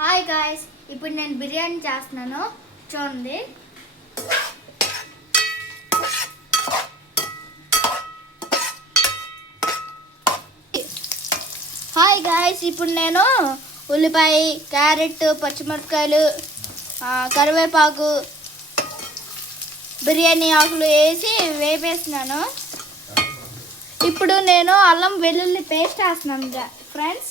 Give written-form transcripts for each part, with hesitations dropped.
Hi guys, ఇప్పుడు నేను బిర్యానీ చేస్తున్నాను చూడండి. హాయ్ గాయ్స్, ఇప్పుడు నేను ఉల్లిపాయ, క్యారెట్, పచ్చిమిరపకాయలు, కరివేపాకు, బిర్యానీ ఆకులు వేసి వేపేస్తున్నాను. ఇప్పుడు నేను అల్లం వెల్లుల్లి పేస్ట్ వేస్తున్నాను ఫ్రెండ్స్.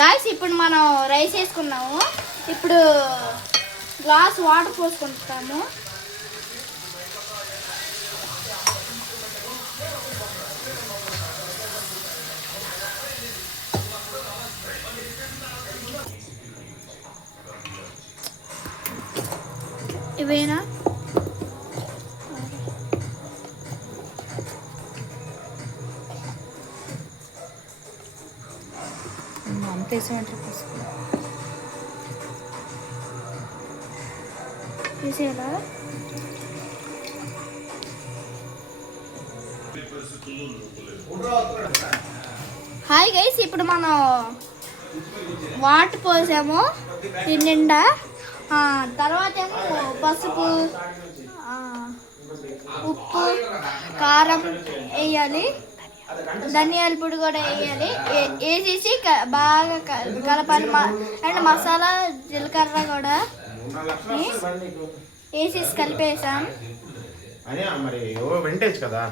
గాయ్స్, ఇప్పుడు మనం రైస్ వేసుకున్నాము. ఇప్పుడు గ్లాస్ వాటర్ పోసుకుంటాము. ఇవేనా తీసేయాలా? హాయ్ గైస్, ఇప్పుడు మనం వాటర్ పోసాము దీని నిండా. తర్వాత ఏమో పసుపు, ఉప్పు, కారం వేయాలి, ధనియాల పొడి కూడా వేయాలి. వేసేసి బాగా కలపాలి. అండ్ మసాలా, జీలకర్ర కూడా వేసేసి కలిపేసాం. మరి వింటేజ్ కదా.